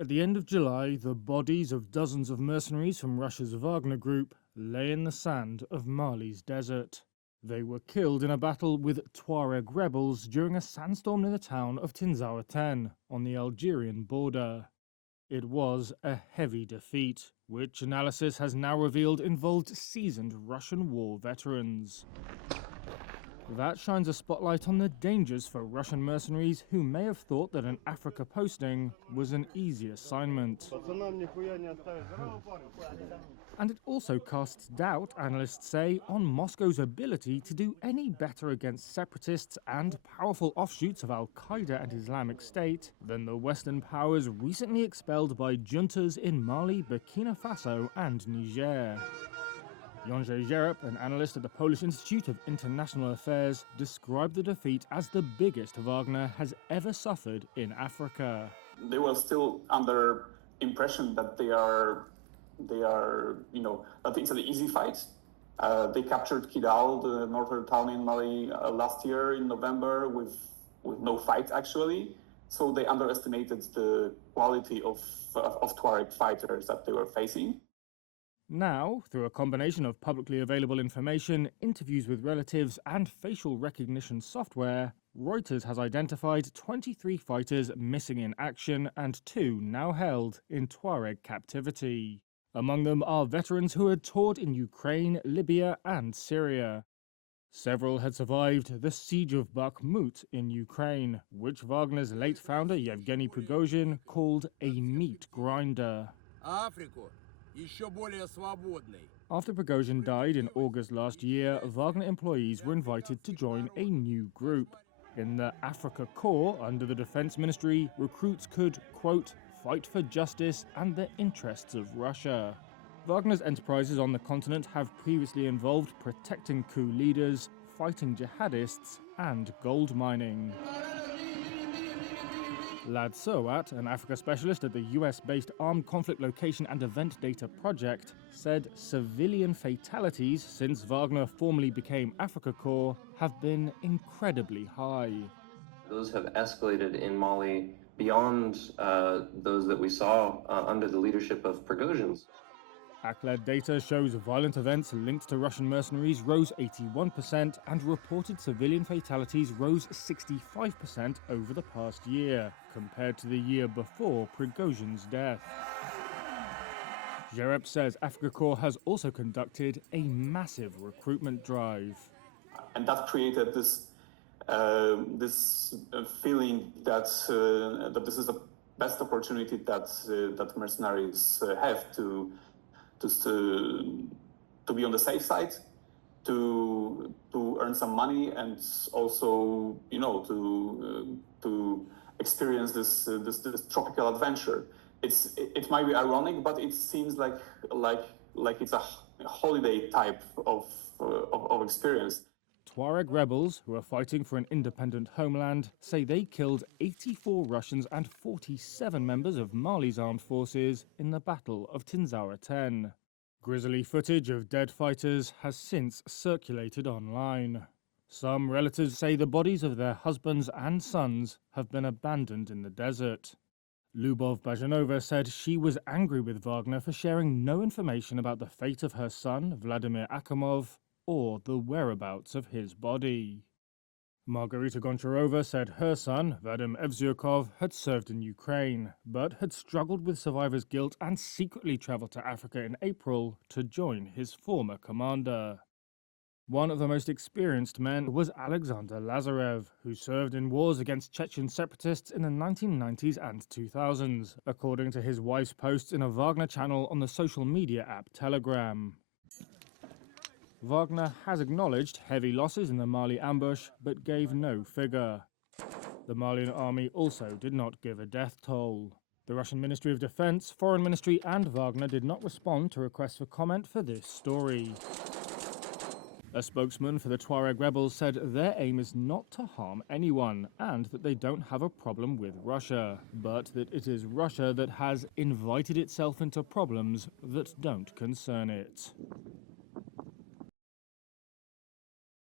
At the end of July, the bodies of dozens of mercenaries from Russia's Wagner group lay in the sand of Mali's desert. They were killed in a battle with Tuareg rebels during a sandstorm near the town of Tinzaouaten on the Algerian border. It was a heavy defeat, which analysis has now revealed involved seasoned Russian war veterans. That shines a spotlight on the dangers for Russian mercenaries who may have thought that an Africa posting was an easy assignment. And it also casts doubt, analysts say, on Moscow's ability to do any better against separatists and powerful offshoots of Al-Qaeda and Islamic State than the Western powers recently expelled by juntas in Mali, Burkina Faso and Niger. Jędrzej Jereb, an analyst at the Polish Institute of International Affairs, described the defeat as the biggest Wagner has ever suffered in Africa. They were still under impression that they are, that it's an easy fight. They captured Kidal, the northern town in Mali, last year in November with no fight actually. So they underestimated the quality of Tuareg fighters that they were facing. Now, through a combination of publicly available information, interviews with relatives, and facial recognition software, Reuters has identified 23 fighters missing in action and 2 now held in Tuareg captivity. Among them are veterans who had toured in Ukraine, Libya, and Syria. Several had survived the siege of Bakhmut in Ukraine, which Wagner's late founder Yevgeny Prigozhin called a meat grinder. After Prigozhin died in August last year, Wagner employees were invited to join a new group. In the Africa Corps, under the Defense Ministry, recruits could, quote, fight for justice and the interests of Russia. Wagner's enterprises on the continent have previously involved protecting coup leaders, fighting jihadists, and gold mining. Lad Sowat, an Africa specialist at the US-based Armed Conflict Location and Event Data Project, said civilian fatalities since Wagner formally became Africa Corps have been incredibly high. Those have escalated in Mali beyond those that we saw under the leadership of Prigozhin's. ACLED data shows violent events linked to Russian mercenaries rose 81% and reported civilian fatalities rose 65% over the past year, compared to the year before Prigozhin's death. Jereb says Africa Corps has also conducted a massive recruitment drive. And that created this feeling that this is the best opportunity that mercenaries have to be on the safe side, to earn some money, and also to experience this tropical adventure. It might be ironic, but it seems like it's a holiday type of experience. Tuareg rebels, who are fighting for an independent homeland, say they killed 84 Russians and 47 members of Mali's armed forces in the Battle of Tinzaouaten. Grisly footage of dead fighters has since circulated online. Some relatives say the bodies of their husbands and sons have been abandoned in the desert. Lubov Bajanova said she was angry with Wagner for sharing no information about the fate of her son, Vladimir Akhimov, or the whereabouts of his body. Margarita Goncharova said her son, Vadim Evzyukov, had served in Ukraine, but had struggled with survivor's guilt and secretly traveled to Africa in April to join his former commander. One of the most experienced men was Alexander Lazarev, who served in wars against Chechen separatists in the 1990s and 2000s, according to his wife's posts in a Wagner channel on the social media app Telegram. Wagner has acknowledged heavy losses in the Mali ambush, but gave no figure. The Malian army also did not give a death toll. The Russian Ministry of Defense, Foreign Ministry and Wagner did not respond to requests for comment for this story. A spokesman for the Tuareg rebels said their aim is not to harm anyone and that they don't have a problem with Russia, but that it is Russia that has invited itself into problems that don't concern it.